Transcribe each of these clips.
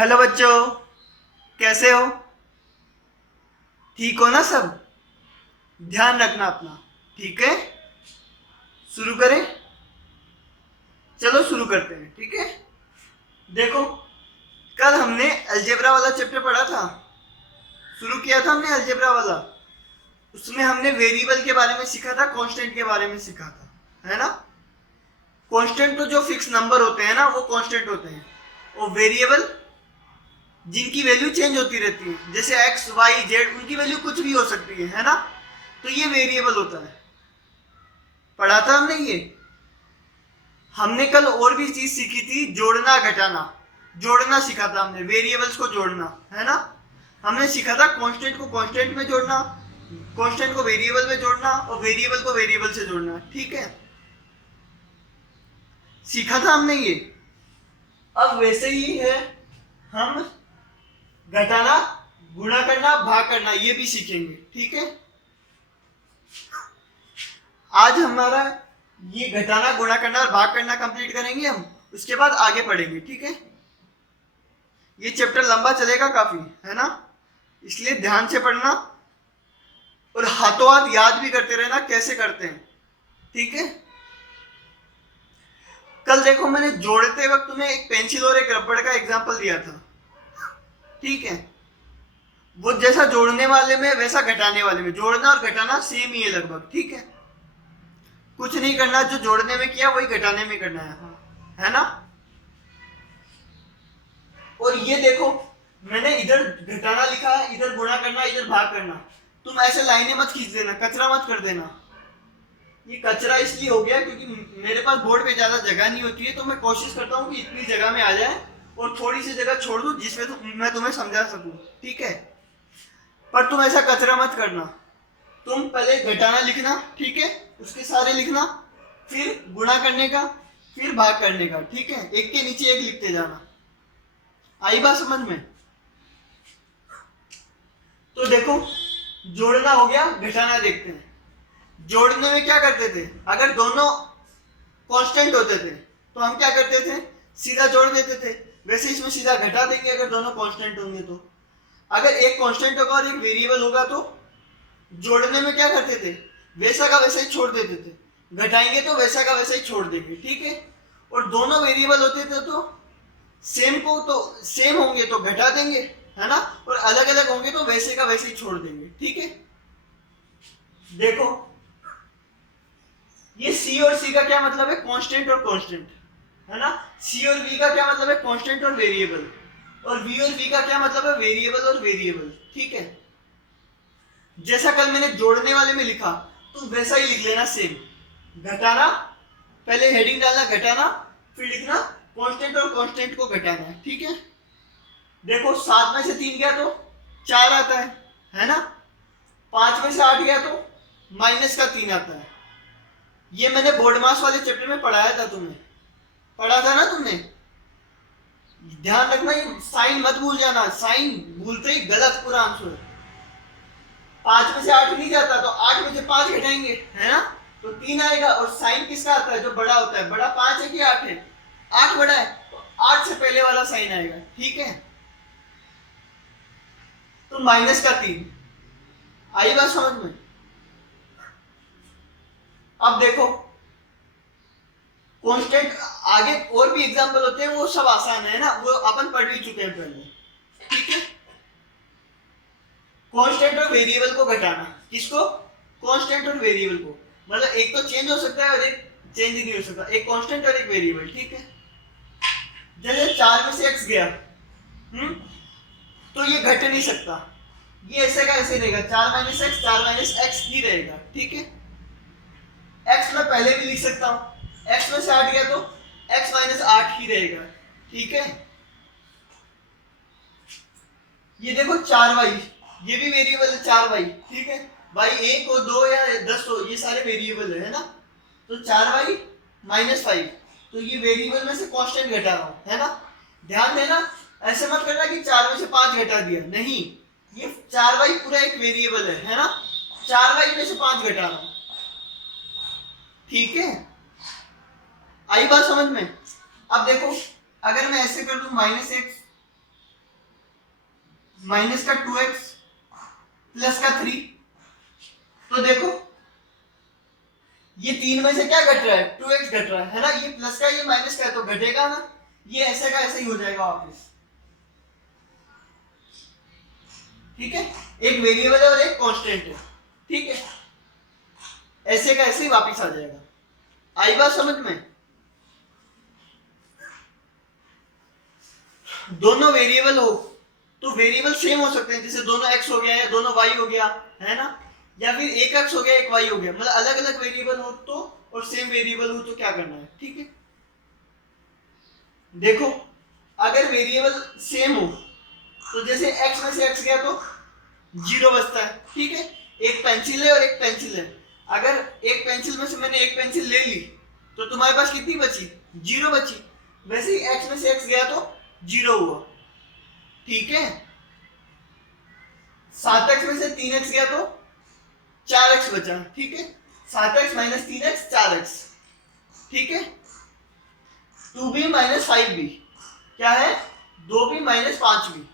Hello बच्चों, कैसे हो? ठीक हो ना सब? ध्यान रखना अपना। ठीक है, शुरू करें? चलो शुरू करते हैं। ठीक है, देखो, कल हमने अलजेब्रा वाला चैप्टर पढ़ा था, शुरू किया था हमने अलजेब्रा वाला। उसमें हमने वेरिएबल के बारे में सीखा था, कांस्टेंट के बारे में सीखा था, है ना। कांस्टेंट तो जो फिक्स नंबर होते हैं ना, वो कांस्टेंट होते हैं। और वेरिएबल जिनकी वैल्यू चेंज होती रहती है, जैसे एक्स वाई जेड, उनकी वैल्यू कुछ भी हो सकती है ना। तो ये वेरिएबल होता है। पढ़ा था हमने ये। हमने कल और भी चीज सीखी थी, जोड़ना घटाना। जोड़ना सीखा था हमने, वेरिएबल्स को जोड़ना, है ना। हमने सीखा था कांस्टेंट को कांस्टेंट में जोड़ना, कांस्टेंट को वेरिएबल में जोड़ना, और वेरिएबल को वेरिएबल से जोड़ना। ठीक है, सीखा था हमने ये। अब वैसे ही है, हम घटाना, गुणा करना, भाग करना, ये भी सीखेंगे। ठीक है, आज हमारा ये घटाना, गुणा करना और भाग करना कंप्लीट करेंगे हम। उसके बाद आगे पढ़ेंगे। ठीक है, ये चैप्टर लंबा चलेगा काफी, है ना। इसलिए ध्यान से पढ़ना और हाथों हाथ याद भी करते रहना कैसे करते हैं। ठीक है, कल देखो, मैंने जोड़ते वक्त तुम्हें एक पेंसिल और एक रबड़ का एग्जांपल दिया था। ठीक है, वो जैसा जोड़ने वाले में वैसा घटाने वाले में, जोड़ना और घटाना सेम ही है लगभग। ठीक है, कुछ नहीं करना, जो जोड़ने में किया वही घटाने में करना है ना। और ये देखो, मैंने इधर घटाना लिखा है, इधर गुणा करना, इधर भाग करना। तुम ऐसे लाइनें मत खींच देना, कचरा मत कर देना। ये कचरा इसलिए हो गया क्योंकि मेरे पास बोर्ड पे ज्यादा जगह नहीं होती है, तो मैं कोशिश करता हूँ कि इतनी जगह में आ जाए और थोड़ी सी जगह छोड़ दूं जिसमें मैं तुम्हें समझा सकूं। ठीक है, पर तुम ऐसा कचरा मत करना। तुम पहले घटाना लिखना, ठीक है, उसके सारे लिखना, फिर गुणा करने का, फिर भाग करने का। ठीक है, एक के नीचे एक लिखते जाना। आई बात समझ में? तो देखो, जोड़ना हो गया, घटाना देखते हैं। जोड़ने में क्या करते थे, अगर दोनों कांस्टेंट होते थे तो हम क्या करते थे, सीधा जोड़ देते थे। वैसे इसमें सीधा घटा देंगे अगर दोनों कांस्टेंट होंगे तो। अगर एक कांस्टेंट होगा और एक वेरिएबल होगा तो जोड़ने में क्या करते थे, वैसा का वैसा ही छोड़ देते थे। घटाएंगे तो वैसा का वैसा ही छोड़ देंगे। ठीक है, और दोनों वेरिएबल होते थे तो सेम को तो सेम होंगे तो घटा देंगे, है ना, और अलग अलग होंगे तो वैसे का वैसे ही छोड़ देंगे। ठीक है, देखो, ये सी और सी का क्या मतलब है, कांस्टेंट और कांस्टेंट, है ना। सी और वी का क्या मतलब है, कांस्टेंट और वेरिएबल। और वी और वी का क्या मतलब है, वेरिएबल और वेरिएबल। ठीक है, जैसा कल मैंने जोड़ने वाले में लिखा, तो वैसा ही लिख लेना सेम। घटाना, पहले हेडिंग डालना घटाना, फिर लिखना कांस्टेंट और कांस्टेंट को घटाना है। ठीक है, देखो, 7 में से 3 गया तो 4 आता है ना। 5 में से 8 गया तो माइनस का 3 आता है। ये मैंने बोर्ड मास वाले चैप्टर में पढ़ाया था, तुम्हें पढ़ा था ना तुमने। ध्यान रखना, ये साइन मत भूल जाना, साइन भूलते ही गलत पूरा आंसर। 5 में से 8 नहीं जाता तो 8 में से 5 घटाएंगे, है ना, तो 3 आएगा। और साइन किसका आता है, जो बड़ा होता है। बड़ा 5 है कि 8 है? 8 बड़ा है, तो 8 से पहले वाला साइन आएगा। ठीक है, तो माइनस का 3। आई बात समझ में? अब देखो, कांस्टेंट, आगे और भी एग्जांपल होते हैं, वो सब आसान है ना, वो अपन पढ़ भी चुके हैं पहले। ठीक है, कांस्टेंट और वेरिएबल को घटाना, किसको, कांस्टेंट और वेरिएबल को। मतलब एक तो चेंज हो सकता है और एक चेंज नहीं हो सकता, एक कांस्टेंट और एक वेरिएबल। ठीक है, जैसे 4 में से x गया, तो ये घट नहीं सकता, ये ऐसे का ऐसे रहेगा, 4 माइनस एक्स, 4 माइनस एक्स ही रहेगा। ठीक है, x मैं पहले भी लिख सकता हूं, x में से 8 गया तो x माइनस 8 ही रहेगा। ठीक है, ये देखो 4y, ये भी वेरिएबल है 4y। ठीक है, भाई 1 हो, 2 या 10 हो, ये सारे वेरिएबल है ना। तो 4y माइनस 5, तो ये वेरिएबल में से कांस्टेंट घटा रहा हूं, है ना। ध्यान देना, ऐसे मत करना कि 4 में से 5 घटा दिया, नहीं, ये 4y पूरा एक वेरिएबल है ना। 4y में से 5 घटा रहा हूं। ठीक है, आई बात समझ में? अब देखो, अगर मैं ऐसे कर दूं माइनस एक्स माइनस का 2x प्लस का 3। तो देखो ये 3 में से क्या घट रहा है, 2x घट रहा है ना, ये प्लस का ये माइनस का है तो घटेगा ना, ये ऐसे का ऐसे ही हो जाएगा वापस। ठीक है, एक वेरिएबल है और एक कांस्टेंट है। ठीक है, ऐसे का ऐसे ही वापस आ जाएगा। आई बात समझ में? दोनों वेरिएबल हो तो वेरिएबल सेम हो सकते हैं, जैसे दोनों x हो गया या दोनों y हो गया, है ना, या फिर एक x हो गया एक y हो गया, मतलब अलग अलग वेरिएबल हो तो और सेम वेरिएबल हो तो क्या करना है। ठीक है, देखो अगर वेरिएबल सेम हो तो जैसे x में से x गया तो 0 बचता है। ठीक है, एक पेंसिल है और एक पेंसिल है, अगर एक पेंसिल में से मैंने एक पेंसिल ले ली तो तुम्हारे पास कितनी बची, 0 बची। वैसे ही x में से x गया तो 0 हुआ। ठीक है, 7x में से 3x गया तो 4x बचा। ठीक है, 7x माइनस 3x 4x। ठीक है, 2b माइनस 5b क्या है, 2b माइनस 5b।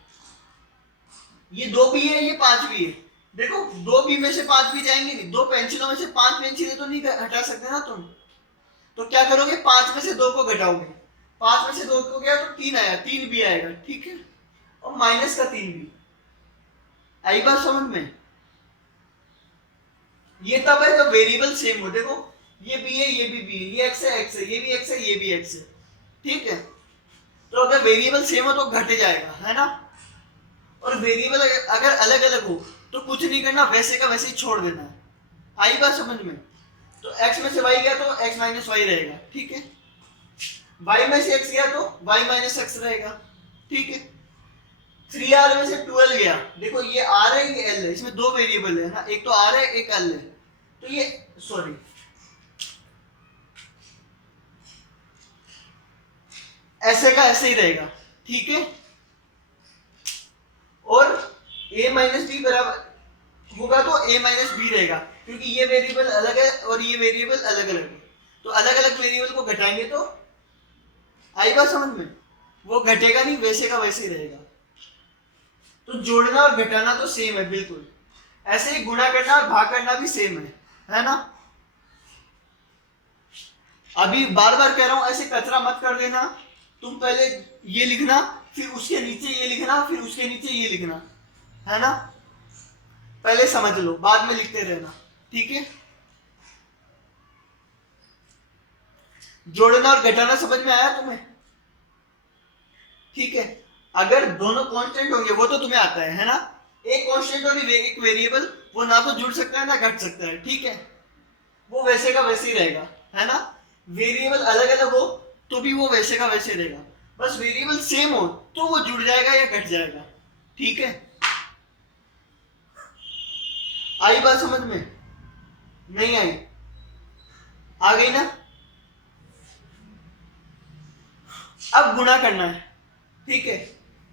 ये 2b है ये 5b है। देखो 2b में से 5b जाएंगे नहीं, दो पेंसिलों में से 5 पेंसिलें तो नहीं हटा सकते ना तुम, तो क्या करोगे, 5 में से 2 को घटाओगे, 5 में से 2 को गया तो 3 आया, 3b आएगा। ठीक है, और माइनस का 3b। आई बात समझ में? ये तब है जब वेरिएबल सेम हो। देखो ये b है ये भी b है, ये x है x है, ये भी x है ये भी x है। ठीक है, तो अगर वेरिएबल सेम हो तो घट जाएगा, है ना, और वेरिएबल अगर अलग अलग हो तो कुछ नहीं करना, वैसे का वैसे ही छोड़ देना है। आई बात समझ में? तो x में से y गया तो x माइनस y रहेगा। ठीक है, y में से x गया तो y माइनस x रहेगा। ठीक है, 3r में से 12 गया, देखो ये r है ये l है, इसमें दो वेरिएबल है ना, एक तो r है एक l है, तो ये सॉरी ऐसे का ऐसे ही रहेगा। ठीक है, और a माइनस बी बराबर होगा तो a माइनस बी रहेगा, क्योंकि ये वेरिएबल अलग है और ये वेरिएबल अलग अलग है, तो अलग अलग वेरिएबल को घटाएंगे तो आई बात समझ में, वो घटेगा नहीं, वैसे का वैसे ही रहेगा। तो जोड़ना और घटाना तो सेम है बिल्कुल, ऐसे ही गुणा करना और भाग करना भी सेम है ना। अभी बार बार कह रहा हूं, ऐसे कचरा मत कर देना, तुम पहले ये लिखना फिर उसके नीचे ये लिखना फिर उसके नीचे ये लिखना, है ना, पहले समझ लो बाद में लिखते रहना। ठीक है, जोड़ना और घटाना समझ में आया तुम्हें? ठीक है, अगर दोनों कांस्टेंट होंगे वो तो तुम्हें आता है ना, एक कांस्टेंट और एक वेरिएबल वो ना तो जुड़ सकता है ना घट सकता है। ठीक है, वो वैसे का वैसे ही रहेगा, है ना, वेरिएबल अलग अलग हो तो भी वो वैसे का वैसे रहेगा, बस वेरिएबल सेम हो तो वो जुड़ जाएगा या घट जाएगा। ठीक है, आई बात समझ में? नहीं आई? आ गई ना? अब गुणा करना है। ठीक है,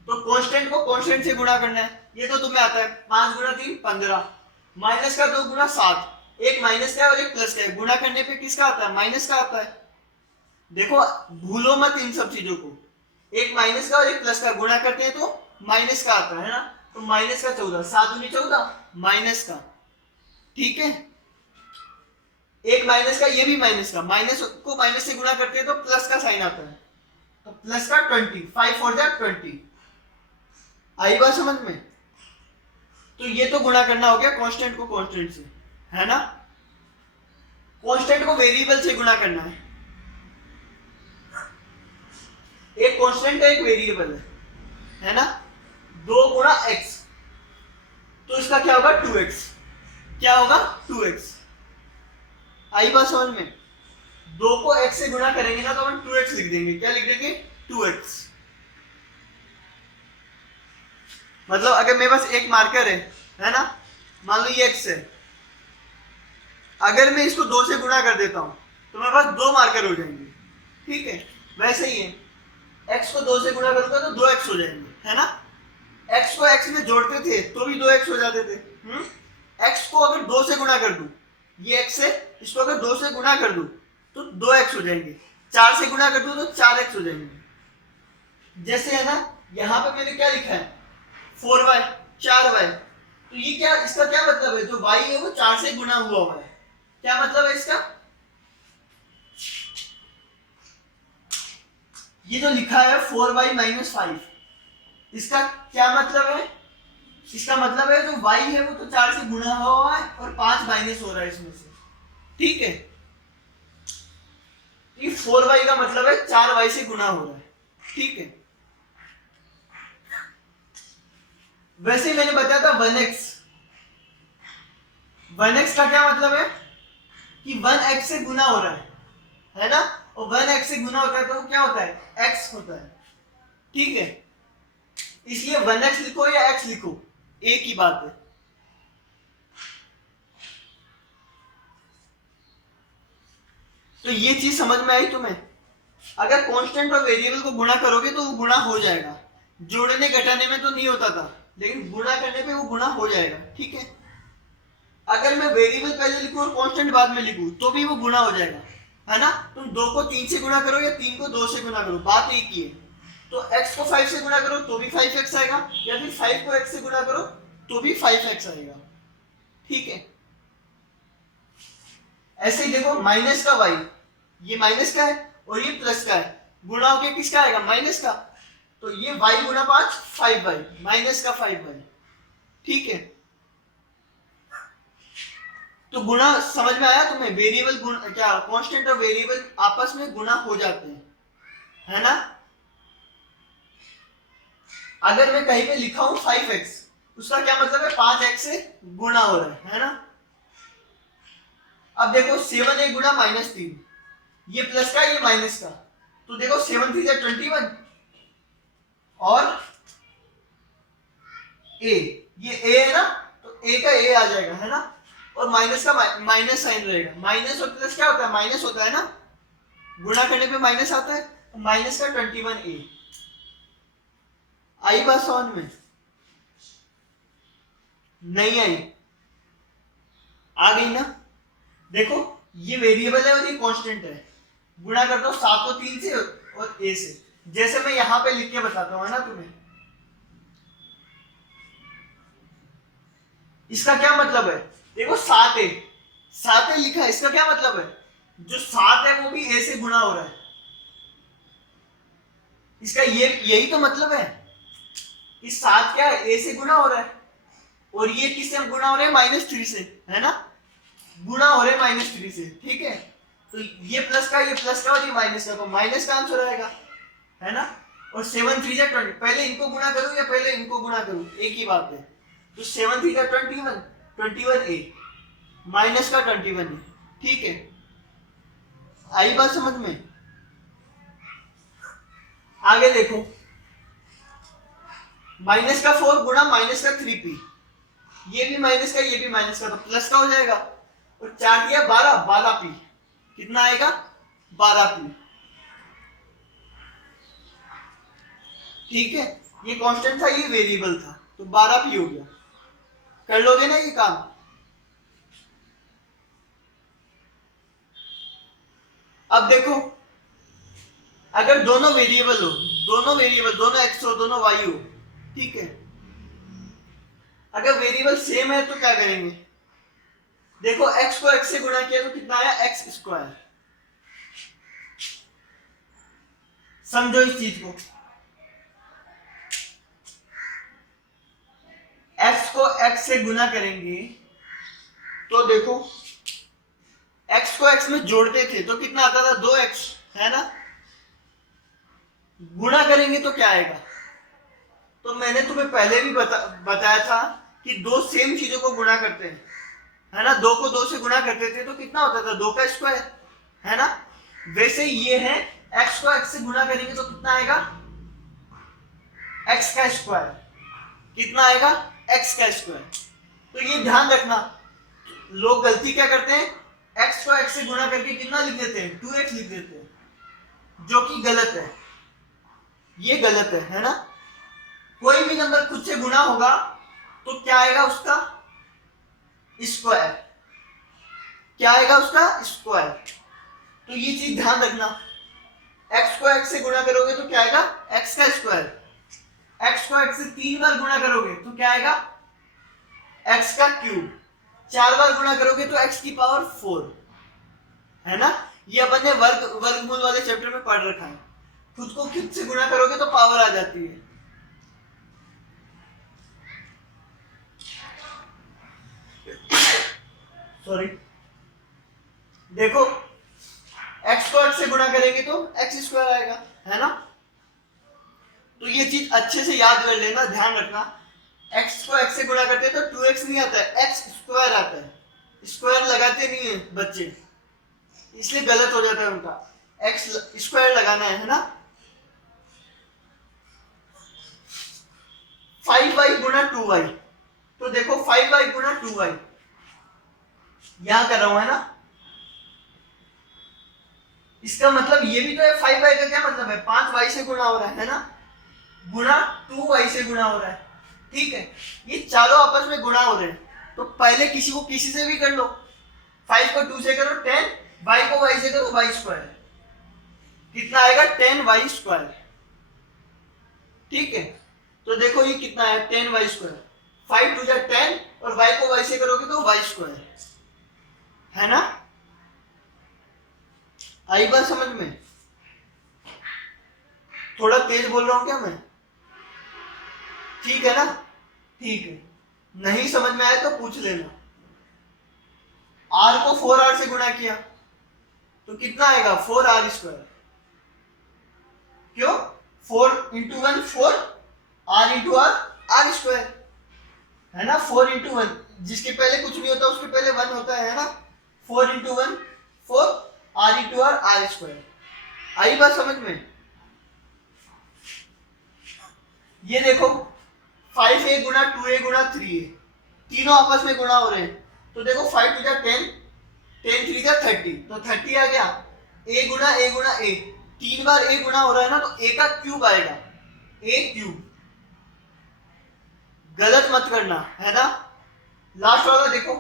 तो कांस्टेंट को कांस्टेंट से गुणा करना है, ये तो तुम्हें आता है, 5 गुणा 3 15, माइनस का 2 गुणा 7, एक माइनस का है और एक प्लस का है, गुणा करने पे किसका आता है, माइनस का आता है। देखो भूलो मत इन सब चीजों को, एक माइनस का और एक प्लस का गुणा करते हैं तो माइनस का आता है ना, तो माइनस का 14, 7 दूनी 14 माइनस का। ठीक है, एक माइनस का ये भी माइनस का, माइनस को माइनस से गुणा करते हैं तो प्लस का साइन आता है, तो प्लस का 20, 5 4 20। आई बात समझ में? तो ये तो गुणा करना हो गया कांस्टेंट को कांस्टेंट से, है ना, कांस्टेंट को वेरिएबल से गुणा करना है, एक कांस्टेंट है एक वेरिएबल है ना, 2 गुणा x, तो इसका क्या होगा 2x, क्या होगा 2x। आई बात समझ में? 2 को x से गुणा करेंगे ना तो हम 2x लिख देंगे, क्या लिख देंगे 2x। मतलब अगर मेरे पास एक मार्कर है ना, मान लो ये x है, अगर मैं इसको 2 से गुणा कर देता हूं तो मेरे पास 2 मार्कर हो जाएंगे। ठीक है, वैसे ही है, x को 2 से गुणा करूंगा तो 2x हो जाएंगे, है ना, x को x में जोड़ते थे तो भी 2x हो जाते थे। x को अगर 2 से गुणा कर दूं, ये x है, इसको अगर 2 से गुणा कर दूं तो 2x हो जाएंगे, 4 से गुणा कर दूं तो 4x हो जाएंगे। जैसे है ना, यहां पे मैंने क्या लिखा है 4y, 4y। तो ये क्या, इसका क्या मतलब है, जो y है वो 4 से गुना हुआ है। क्या मतलब है इसका, ये जो लिखा है 4y माइनस 5, इसका क्या मतलब है, इसका मतलब है जो y है वो तो 4 से गुना हुआ है और 5 माइनस हो रहा है इसमें से, ठीक है। ये 4y का मतलब है 4y से गुना हो रहा है, ठीक है। वैसे ही मैंने बताया था 1x, 1x का क्या मतलब है कि 1x से गुना हो रहा है ना, और 1x से गुना होता है तो वो क्या होता है, x होता है, ठीक है। इसलिए 1x लिखो या x लिखो, एक ही बात है। तो ये चीज समझ में आई तुम्हें, अगर कांस्टेंट और वेरिएबल को गुणा करोगे तो वो गुणा हो जाएगा, जोड़ने घटाने में तो नहीं होता था, लेकिन गुणा करने पे वो गुणा हो जाएगा, ठीक है। अगर मैं वेरिएबल पहले लिखूं और कांस्टेंट बाद में लिखूं तो भी वो गुणा हो जाएगा, है ना। तुम 2 को 3 से गुणा करो या 3 को 2 से गुणा करो, बात एक ही है। तो x को 5 से गुणा करो तो भी 5x आएगा, या फिर 5 को x से गुणा करो तो भी 5x आएगा, ठीक है। ऐसे ही देखो माइनस का y, ये माइनस का है और ये प्लस का है, गुणा होके किसका आएगा, माइनस का। तो ये y गुणा 5 5y, माइनस का 5y, ठीक है। तो गुणा समझ में आया तुम्हें, वेरिएबल गुण क्या, कांस्टेंट और वेरिएबल आपस में गुणा हो जाते हैं, है ना। अगर मैं कहीं पे लिखा हूं 5x, उसका क्या मतलब है 5x से गुणा हो रहा है ना। अब देखो 7a गुणा -3, ये प्लस का ये माइनस का, तो देखो 7 3 जा 21 और a, ये a है ना, तो a का a आ जाएगा, है ना। और माइनस का माइनस साइन रहेगा, माइनस और प्लस क्या होता है, माइनस होता है ना, गुणा करने पे माइनस आता है, तो माइनस का 21a। आई बात समझ में, नहीं आई, आ गई ना। देखो ये वेरिएबल है और ये कांस्टेंट है, गुणा करता हूं 7 को 3 से और a से, जैसे मैं यहां पे लिख के बताता हूं, है ना तुम्हें। इसका क्या मतलब है, देखो 7a, 7a लिखा है, इसका क्या मतलब है, जो 7 है वो भी a से गुणा हो रहा है, इसका ये यही तो मतलब है कि 7 क्या है, a से गुणा हो रहा है, और ये किससे गुणा हो रहे हैं, -3 से, है ना, गुणा हो रहे हैं -3 से, ठीक है। तो ये प्लस का ये प्लस का और ये माइनस का, तो माइनस का आंसर आएगा, है ना। और 7 3 जा 20, पहले इनको गुणा करूं या पहले इनको गुणा करूं, एक ही बात है। तो 7 3 जा 21, 21a माइनस का 21a, ठीक है। आई बात समझ में, आगे देखो माइनस का 4 गुणा माइनस का 3p, ये भी माइनस का ये भी माइनस का, तो प्लस का हो जाएगा, और 4 दिया 12, 12p, कितना आएगा 12p, ठीक है। ये कांस्टेंट था ये वेरिएबल था, तो 12p हो गया, कर लोगे ना ये काम। अब देखो अगर दोनों वेरिएबल हो, दोनों x हो दोनों y हो, ठीक है। अगर वेरिएबल सेम है तो क्या करेंगे, देखो x को x से गुणा किया तो कितना आया, x स्क्वायर। समझो इस चीज को, x को x से गुणा करेंगे तो देखो x को x में जोड़ते थे तो कितना आता था, 2x, है ना। गुणा करेंगे तो क्या आएगा, तो मैंने तुम्हें पहले भी बताया था कि दो सेम चीजों को गुणा करते हैं, है ना। 2 को 2 से गुणा करते थे तो कितना होता था, 2 का स्क्वायर, है ना। वैसे ये है x को x से गुणा करेंगे तो कितना आएगा, x का स्क्वायर, कितना आएगा, x का स्क्वायर। तो ये ध्यान रखना, लोग गलती क्या करते हैं, x को x से गुणा करके कितना लिख देते हैं, 2x लिख देते हैं, जो कि गलत है, ये गलत है ना। कोई भी नंबर खुद से गुणा होगा तो क्या आएगा उसका स्क्वायर, क्या आएगा उसका स्क्वायर। तो ये चीज ध्यान रखना, x को x से गुणा करोगे तो क्या आएगा, x का स्क्वायर, x को x से 3 बार गुणा करोगे तो क्या आएगा, x का क्यूब। 4 बार गुणा करोगे तो x की पावर 4, है ना। ये अपन ने वर्गमूल वाले चैप्टर में पढ़ रखा है। खुद को खुद से गुणा करोगे तो पावर आ जाती है। सॉरी, देखो x को x से गुणा करेंगे तो x स्क्वायर आएगा, है ना। तो ये चीज अच्छे से याद कर लेना, ध्यान रखना। x को x से गुणा करते हैं तो 2x नहीं आता है, x स्क्वायर आता है। स्क्वायर लगाते नहीं है बच्चे, इसलिए गलत हो जाता है उनका। x स्क्वायर लगाना है ना। 5y गुणा 2y, तो देखो 5y गुणा 2y यहां कर रहा हूं, है ना। इसका मतलब ये भी तो है, 5y का क्या मतलब है, 5y से गुणा हो रहा है ना, गुणा 2y से गुणा हो रहा है, ठीक है। ये चारों आपस में गुणा हो रहे हैं, तो पहले किसी को किसी से भी कर लो। 5 को 2 से करो 10, y को y से करो y स्क्वायर, कितना आएगा 10y स्क्वायर, ठीक है। तो देखो ये कितना है 10y स्क्वायर, 5 2 जा 10 और y को y से करोगे तो y स्क्वायर, है ना। आई बात समझ में? थोड़ा तेज बोल रहा हूं क्या मैं? ठीक है ना, ठीक है। नहीं समझ में आया तो पूछ लेना। r को 4r से गुणा किया तो कितना आएगा 4r स्क्वायर, क्यों 4 into 1 4, r into r r square, है ना। 4 इंटू 1, जिसके पहले कुछ नहीं होता उसके पहले 1 होता है ना। 4 into 1 4, r into r r square. आई बात समझ में? ये देखो 5a गुणा 2a गुणा 3a, तीनों आपस में गुणा हो रहे हैं, तो देखो 5 टू जा 10, 10 3 जा 30, तो 30 आ गया। a गुणा a, 3 बार a गुणा हो रहा है ना, तो a का क्यूब आएगा, a क्यूब। गलत मत करना, है ना। लास्ट वाला देखो,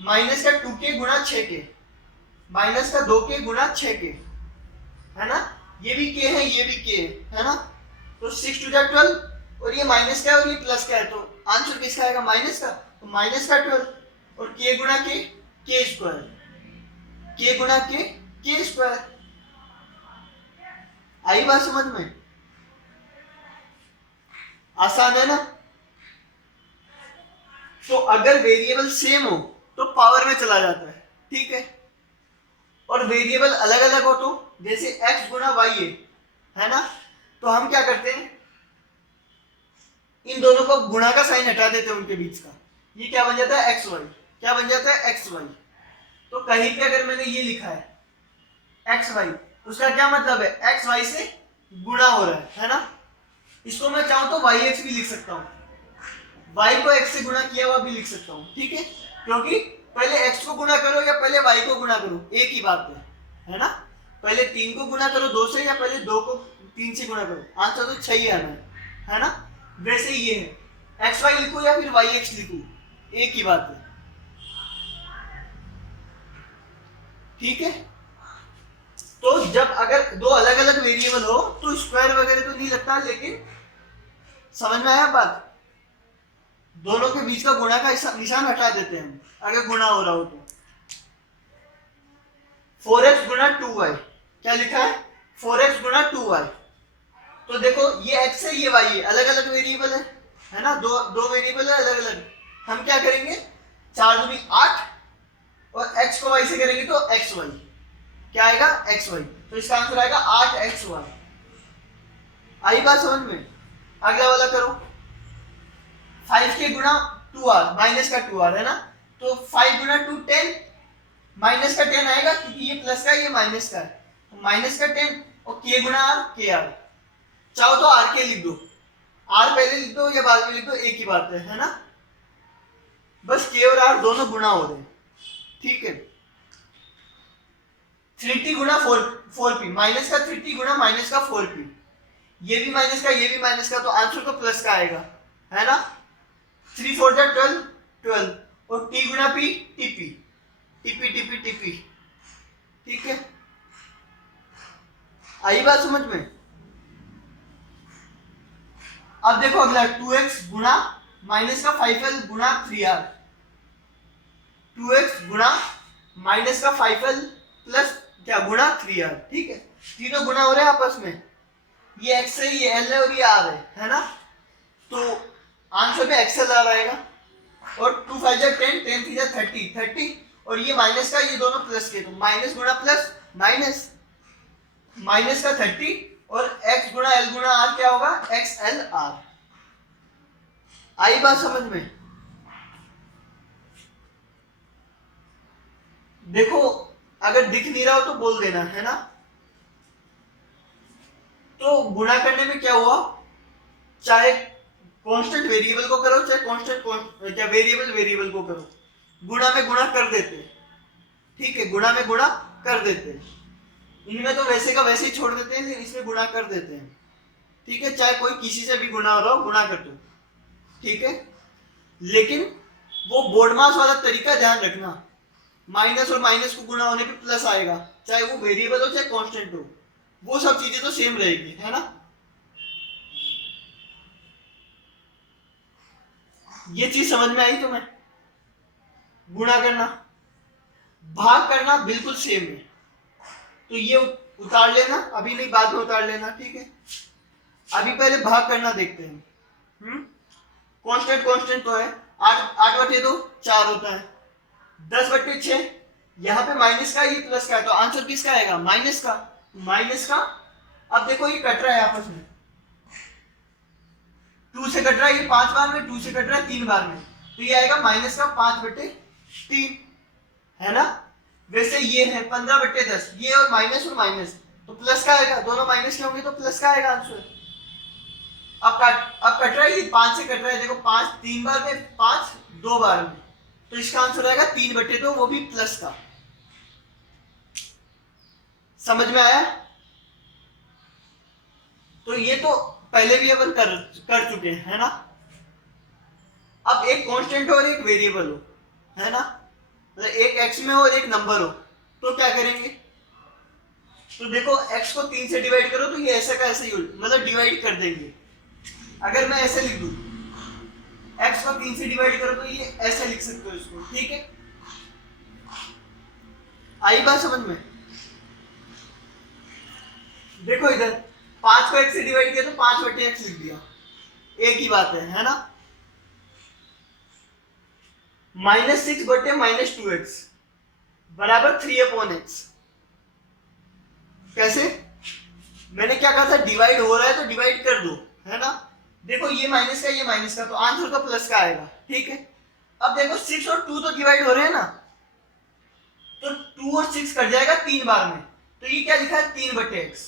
माइनस का 2k गुणा 6k, माइनस का 2k गुणा 6k, है ना। ये भी k है, ये भी k है ना। तो 6 टू जा 12, और ये माइनस का है और ये प्लस का है, तो आंसर किसका आएगा माइनस का, तो माइनस का 12, और k गुणा k स्क्वायर, k गुणा k स्क्वायर। आई बात समझ में? आसान है ना। तो अगर वेरिएबल सेम हो तो पावर में चला जाता है, ठीक है। और वेरिएबल अलग अलग हो तो, जैसे x गुणा y है ना, तो हम क्या करते हैं, इन दोनों को गुणा का साइन हटा देते हैं उनके बीच का, ये क्या बन जाता है xy, क्या बन जाता है xy। तो कहीं पे अगर मैंने ये लिखा है xy, उसका क्या मतलब है xy से गुणा हो रहा है ना। इसको मैं चाहूं तो yx भी लिख सकता हूं, y को x से गुणा किया हुआ भी लिख सकता हूं, ठीक है। क्योंकि पहले x को गुणा करो या पहले y को गुणा करो, एक ही बात है ना। पहले 3 को गुणा करो 2 से, या पहले 2 को 3 से गुणा करो, आंसर तो 6 ही आना है ना। वैसे ये है, xy लिखो या फिर yx लिखो, एक ही बात है, ठीक है। तो जब अगर दो अलग अलग वेरिएबल हो तो स्क्वायर वगैरह तो नहीं लगता, लेकिन समझ में आया बात। दोनों के बीच का गुणा का निशान हटा देते हैं अगर गुणा हो रहा हो तो। 4x गुणा 2y, क्या लिखा है 4x गुणा 2y। तो देखो ये x है ये y है, अलग अलग वेरिएबल है ना, दो वेरिएबल है अलग अलग। हम क्या करेंगे, 4 दूनी 8, और x को y से करेंगे तो xy, क्या आएगा xy, तो इसका आंसर आएगा 8xy। आई बात समझ में? अगला वाला करो, 5k गुणा 2r, माइनस का 2r है ना, तो 5 गुणा 2 10, माइनस का 10 आएगा क्योंकि ये प्लस का ये माइनस का है, तो माइनस का 10, और k गुणा r kr, चाहो तो r k लिख दो, r पहले लिख दो या बाद में लिख दो, एक ही बात है ना। बस k और r दोनों गुणा हो रहे हैं, ठीक है। 3t गुणा 4p, माइनस का 3t गुणा माइनस का 4p, ये भी माइनस का ये भी माइनस का, तो आंसर तो प्लस का आएगा, है ना। 3 4 जा 12 12, और t गुणा p tp, tp tp tp, ठीक है। आई बात समझ में? अब देखो अगला 2x गुणा माइनस का 5l गुणा 3r, 2x गुणा माइनस का 5l प्लस क्या गुणा 3r, ठीक है। तीनों गुणा हो रहे हैं आपस में, ये x है, ये l है और ये r है ना। तो आंसर में xl आ रहेगा और 2 5 जा 10, 10 3 जा 30, 30 और ये माइनस का, ये दोनों प्लस के, तो माइनस गुणा प्लस माइनस, माइनस का 30 और x गुणा l गुणा r क्या होगा, xlr। आई बात समझ में? देखो अगर दिख नहीं रहा हो तो बोल देना, है ना। तो गुणा करने में क्या हुआ, चाहे कांस्टेंट वेरिएबल को करो चाहे कांस्टेंट क्या वेरिएबल वेरिएबल को करो, गुणा में गुणा कर देते, ठीक है, गुणा में गुणा कर देते। इनमें तो वैसे का वैसे ही छोड़ देते हैं, लेकिन इसमें गुणा कर देते हैं, ठीक है। चाहे कोई किसी से भी गुणा हो रहा हो, गुणा कर दो, ठीक है। लेकिन वो बोर्ड मास वाला तरीका ध्यान रखना, माइनस और माइनस को गुणा होने पे प्लस आएगा, चाहे वो वेरिएबल हो चाहे कांस्टेंट हो, वो सब चीजें तो सेम रहेगी, है ना। ये चीज समझ में आई तुम्हें? गुणा करना, भाग करना बिल्कुल सेम है। तो ये उतार लेना, अभी नहीं बाद में उतार लेना, ठीक है। अभी पहले भाग करना देखते हैं। कांस्टेंट कांस्टेंट तो है, 8 बटे 2 4 होता है, 10 बटे 6, यहाँ पे माइनस का ये प्लस का है, तो आंसर किसका आएगा, माइनस का, माइनस का। अब देखो ये कट रहा है आपस में, 2 से कट रहा है ये 5 बार में, 2 से कट रहा है 3 बार में, तो ये आएगा माइनस का 5 बटे 3, है ना। वैसे ये है 15 बटे 10, ये और माइनस तो प्लस का आएगा, दोनों माइनस के होंगे तो प्लस का आएगा आंसर। अब कट रहा है ये 5 से कट रहा है, देखो 5 3 बार में, 5 2 बार में, तो इसका आंसर आएगा 3 बटे 2, वो भी प्लस का। समझ में आया? तो ये तो पहले भी अपन कर चुके हैं, है ना। अब एक कांस्टेंट हो और एक वेरिएबल हो, है ना, मतलब एक एक्स में हो और एक नंबर हो, तो क्या करेंगे। तो देखो x को 3 से डिवाइड करो तो ये ऐसे का ऐसे ही मतलब डिवाइड कर देंगे। अगर मैं ऐसे लिख दूं, x को 3 से डिवाइड करो तो ये ऐसे लिख सकते हो इसको, ठीक है। आई बात समझ में? देखो इधर 5 को x से डिवाइड किया तो 5 बटे x लिख दिया, एक ही बात है ना। -6 बटे -2x बराबर 3/x। कैसे? मैंने क्या कहा था, डिवाइड हो रहा है तो डिवाइड कर दो, है ना। देखो ये माइनस का ये माइनस का, तो आंसर तो प्लस का आएगा, ठीक है। अब देखो 6 और 2 तो डिवाइड हो रहे हैं ना, तो 2 और 6 कट जाएगा 3 बार में, तो ये क्या लिखा है 3/x।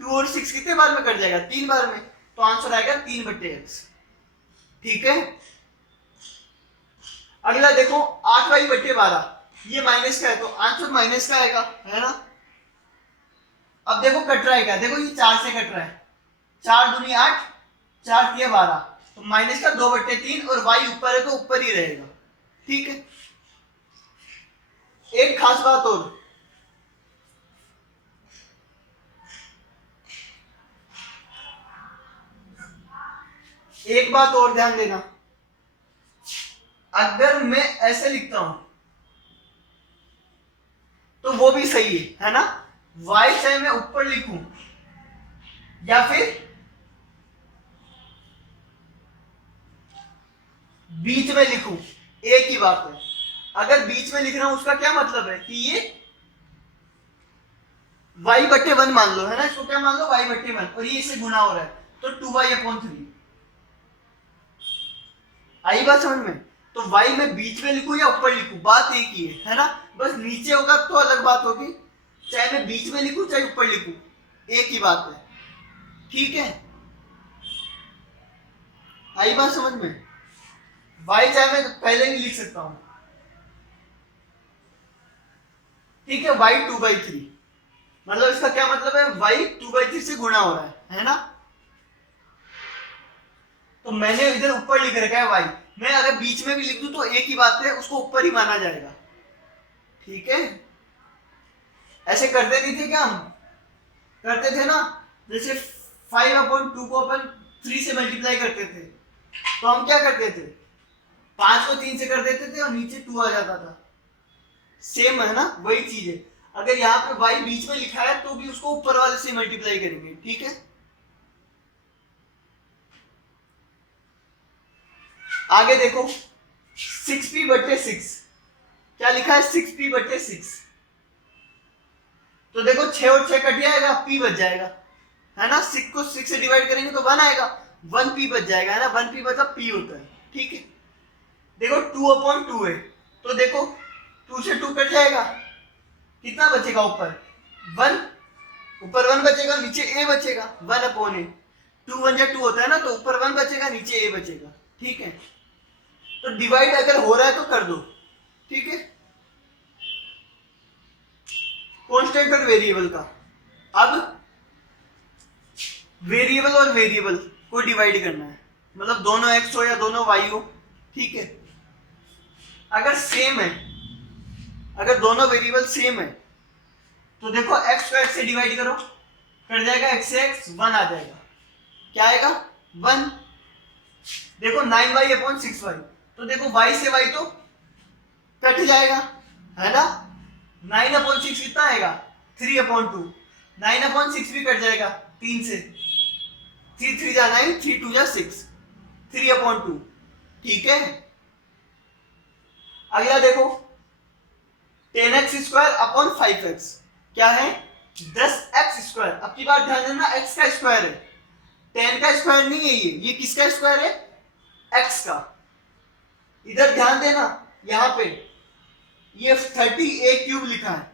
2 और 6 कितने बार में कट जाएगा, 3 बार में, तो आंसर आएगा 3/x, ठीक है। अगला देखो 8y/12, ये माइनस का है तो आंसर माइनस का आएगा, है ना। अब देखो कट रहा है क्या, देखो ये 4 से कट रहा है, 4 दूनी 8, 4 3 12, तो माइनस का 2/3 और y ऊपर है तो ऊपर ही रहेगा, ठीक है। एक खास बात और, एक बात और ध्यान देना, अगर मैं ऐसे लिखता हूं तो वो भी सही है ना। y चाहे मैं ऊपर लिखूं या फिर बीच में लिखूं, एक ही बात है। अगर बीच में लिख रहा हूं उसका क्या मतलब है कि ये y/1 मान लो, है ना, इसको क्या मान लो y/1, और ये इससे गुणा हो रहा है तो 2y/3। आई बात समझ में? तो y में बीच में लिखूं या ऊपर लिखूं, बात एक ही है ना। बस नीचे होगा तो अलग बात होगी, चाहे मैं बीच में लिखूं चाहे ऊपर लिखूं, एक ही बात है, ठीक है। आई बात समझ में? y चाहे मैं पहले भी लिख सकता हूं, ठीक है, y 2/3, मतलब इसका क्या मतलब है, y 2/3 से गुणा हो रहा है ना। तो मैंने इधर ऊपर लिख रखा है y, मैं अगर बीच में भी लिख दूं तो एक ही बात है, उसको ऊपर ही माना जाएगा, ठीक है। ऐसे करते नहीं थे क्या हम, करते थे ना, जैसे 5/2 को अपन 3 से मल्टीप्लाई करते थे तो हम क्या करते थे, 5 को 3 से कर देते थे और नीचे 2 आ जाता था। सेम है ना, वही चीज है। अगर यहाँ पे y बीच में लिखा है तो भी उसको ऊपर वाले से मल्टीप्लाई करेंगे, ठीक है। आगे देखो 6p/6, क्या लिखा है 6p/6। तो देखो 6 और 6 कट जाएगा, p बच जाएगा, है ना। 6 को 6 से डिवाइड करेंगे तो 1 आएगा, 1p बच जाएगा, है ना। 1p मतलब p होता है, ठीक है। देखो 2/2 है तो देखो 2 से 2 कट जाएगा, कितना बचेगा ऊपर 1, ऊपर 1 बचेगा, नीचे a बचेगा 1/a। 2 1 2 होता है ना, तो ऊपर 1 बचेगा, नीचे a बचेगा, ठीक है। तो डिवाइड अगर हो रहा है तो कर दो, ठीक है। कांस्टेंट और वेरिएबल का, अब वेरिएबल और वेरिएबल को डिवाइड करना है, मतलब दोनों x हो या दोनों y हो, ठीक है। अगर सेम है, अगर दोनों वेरिएबल सेम है तो देखो x को x से डिवाइड करो, कट जाएगा, x से x 1 आ जाएगा, क्या आएगा 1। देखो 9y/6y, तो देखो y से y तो कट जाएगा, है ना। 9/6 कितना आएगा 3/2, 9/6 भी कट जाएगा 3 से, 3 3 जा 9, 3 2 जा 6, 3/2, ठीक है। अगला देखो 10x² 5x, क्या है 10x²। अब की बात ध्यान देना, x का स्क्वायर है, 10 का स्क्वायर नहीं है ये किसका स्क्वायर है, x का। इधर ध्यान देना, यहां पे ये 30a³ लिखा है,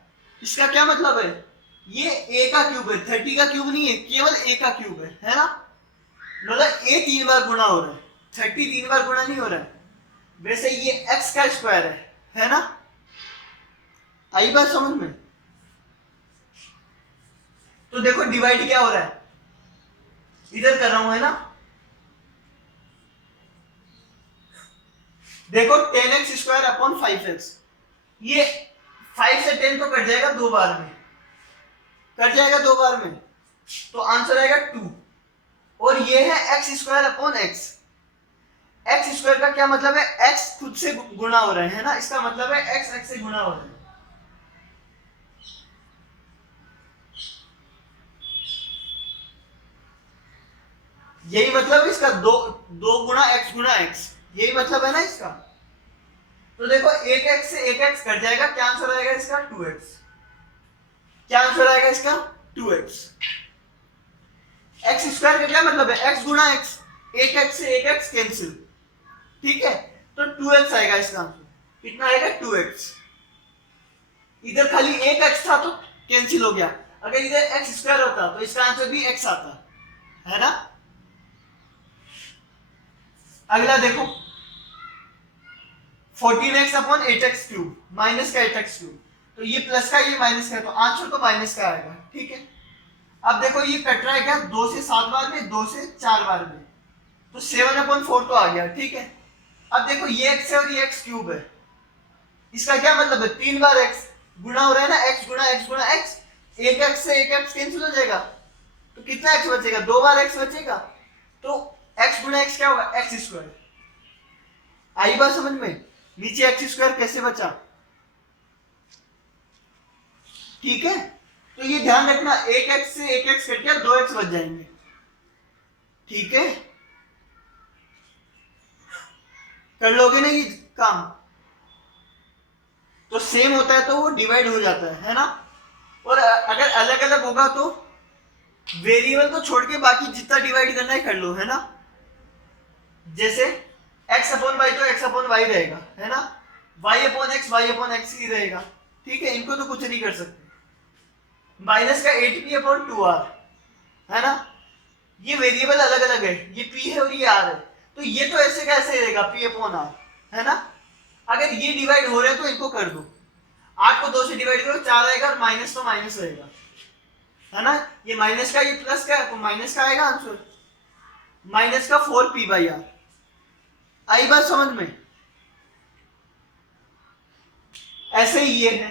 इसका क्या मतलब है, ये a का क्यूब है, 30 का क्यूब नहीं है, केवल a का क्यूब है ना। मतलब a 3 बार गुणा हो रहा है, 30 3 बार गुणा नहीं हो रहा है। वैसे ये x का स्क्वायर है ना। आई बात समझ में। तो देखो डिवाइड क्या हो रहा है, इधर कर रहा हूं, है ना। देखो 10x² 5x, ये 5 से 10 तो कट जाएगा 2 बार में, कट जाएगा 2 बार में, तो आंसर आएगा 2। और ये है x²/x, x² का क्या मतलब है, x खुद से गुणा हो रहा है ना, इसका मतलब है x से गुणा हो रहा है। यही मतलब इसका 2 गुणा x, यही मतलब है ना इसका। तो देखो 1x से 1x कट जाएगा, क्या आंसर आएगा इसका 2x, क्या आंसर आएगा इसका 2x। x² का क्या मतलब है, x गुणा x, 1x से 1x कैंसिल, ठीक है। तो 2x आएगा इसका आंसर, कितना आएगा 2x। इधर खाली 1x था तो कैंसिल हो गया, अगर इधर x² होता तो इसका आंसर भी x आता, है ना। अगला देखो 14x/8x³ माइनस का 8x³, तो ये प्लस का ये माइनस का है, तो आंसर तो माइनस का आएगा, ठीक है। अब देखो ये कट रहा है क्या, 2 से 7 बार में, 2 से 4 बार में, तो 7/4 तो आ गया, ठीक है। अब देखो ये x है और ये x³ है, इसका क्या मतलब है, 3 बार x गुणा हो रहा है ना, x गुणा x गुणा x, 1x से 1x कैंसिल हो जाएगा, तो कितना x बचेगा, 2 बार x बचेगा, तो x गुणा x क्या होगा x²। आई बात समझ में, नीचे x² कैसे बचा, ठीक है। तो ये ध्यान रखना, 1x से 1x कट गया, 2x बच जाएंगे, ठीक है। कर लोगे ना ये काम, तो सेम होता है तो वो डिवाइड हो जाता है ना। और अगर अलग अलग होगा तो वेरिएबल को छोड़ के बाकी जितना डिवाइड करना है कर लो, है ना। जैसे x/y तो x/y रहेगा, है ना, y/x ही रहेगा, ठीक है। इनको तो कुछ नहीं कर सकते। माइनस का 8p/2r, है ना, ये वेरिएबल अलग अलग है, ये p है और ये r है, तो ये तो ऐसे कैसे रहेगा p/r, है ना। अगर ये डिवाइड हो रहे हैं तो इनको कर दो, 8 को 2 से डिवाइड करो 4 आएगा, और माइनस तो माइनस रहेगा, है ना। ये माइनस का, ये प्लस का है, तो माइनस का आएगा आंसर, माइनस का 4p/r। आई बात समझ में। ऐसे ही ये है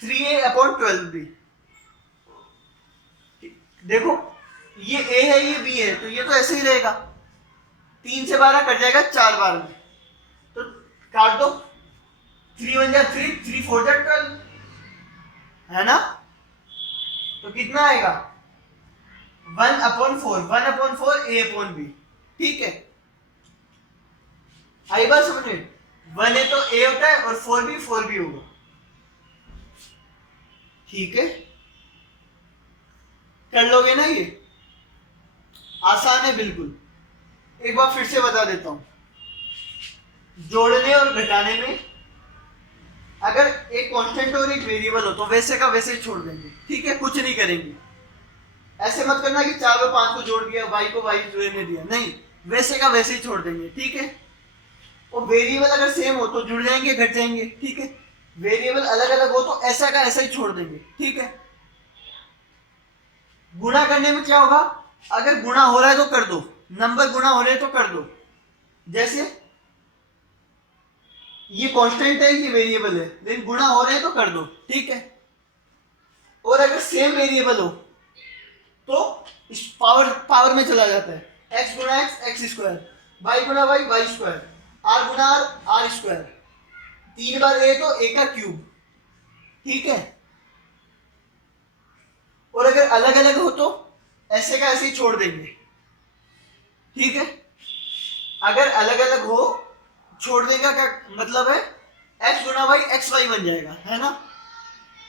3a/12b, देखो ये a है ये b है, तो ये तो ऐसे ही रहेगा, 3 से 12 कट जाएगा 4 बार में, तो काट दो। 3 1 जा 3, 3 4 जा 12, है ना? तो कितना आएगा 1/4, 1/4 a/b। ठीक है, आई बात समझ में? 1 a तो a होता है और 4b होगा। ठीक है, कर लोगे ना? ये आसान है बिल्कुल। एक बार फिर से बता देता हूं, जोड़ने और घटाने में अगर एक कांस्टेंट और एक वेरिएबल हो तो वैसे का वैसे ही छोड़ देंगे। ठीक है, कुछ नहीं करेंगे। ऐसे मत करना कि 4 और 5 को जोड़ दिया, y को y रहने दिया, नहीं, वैसे का वैसे ही छोड़ देंगे। ठीक है, और वेरिएबल अगर सेम हो तो जुड़ जाएंगे, घट जाएंगे। ठीक है, वेरिएबल अलग अलग हो तो ऐसा का ऐसा ही छोड़ देंगे। ठीक है, गुणा करने में क्या होगा, अगर गुणा हो रहा है तो कर दो, नंबर गुणा हो रहे हैं तो कर दो। जैसे ये कांस्टेंट है, ये वेरिएबल है, लेकिन गुणा हो रहे हैं तो कर दो। ठीक है, और अगर सेम वेरिएबल हो तो इस पावर में चला जाता है। x गुणा x x स्क्वायर, y गुणा y y स्क्वायर, r गुणा r r square, 3 bar a तो a का क्यूब। ठीक है, और अगर अलग अलग हो तो ऐसे का ऐसे ही छोड़ देंगे। ठीक है, अगर अलग अलग हो छोड़ देगा क्या मतलब है, x गुणा y x y बन जाएगा, है ना?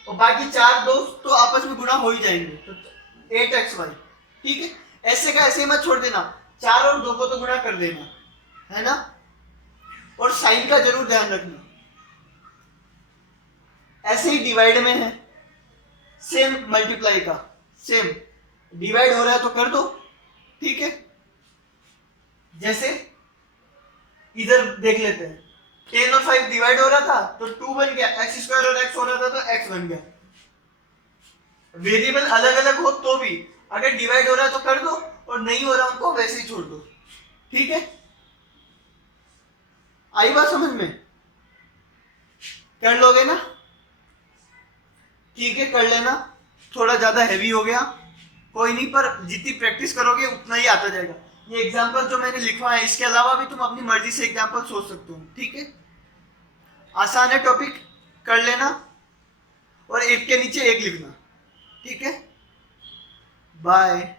और बाकी 4 दोस्त तो आपस में गुणा हो ही जाएंगे, तो 8xy। ठीक है, ऐसे का ऐसे मत छोड़ देना, 4 और 2 को तो गुणा कर देना, है ना? और साइन का जरूर ध्यान रखना। ऐसे ही डिवाइड में है, सेम मल्टीप्लाई का, सेम डिवाइड हो रहा है तो कर दो। ठीक है, जैसे इधर देख लेते हैं, 10 और 5 डिवाइड हो रहा था तो 2 बन गया, x स्क्वायर और x हो रहा था तो x बन गया। वेरिएबल अलग अलग हो तो भी अगर डिवाइड हो रहा है तो कर दो, और नहीं हो रहा उनको वैसे ही छोड़ दो। ठीक है, आई बात समझ में? कर लोगे ना? ठीक है, कर लेना। थोड़ा ज्यादा हैवी हो गया, कोई नहीं, पर जितनी प्रैक्टिस करोगे उतना ही आता जाएगा। ये एग्जाम्पल जो मैंने लिखवा है, इसके अलावा भी तुम अपनी मर्जी से एग्जाम्पल सोच सकते हो। ठीक है, आसान है टॉपिक, कर लेना, और एक के नीचे एक लिखना। ठीक है, बाय।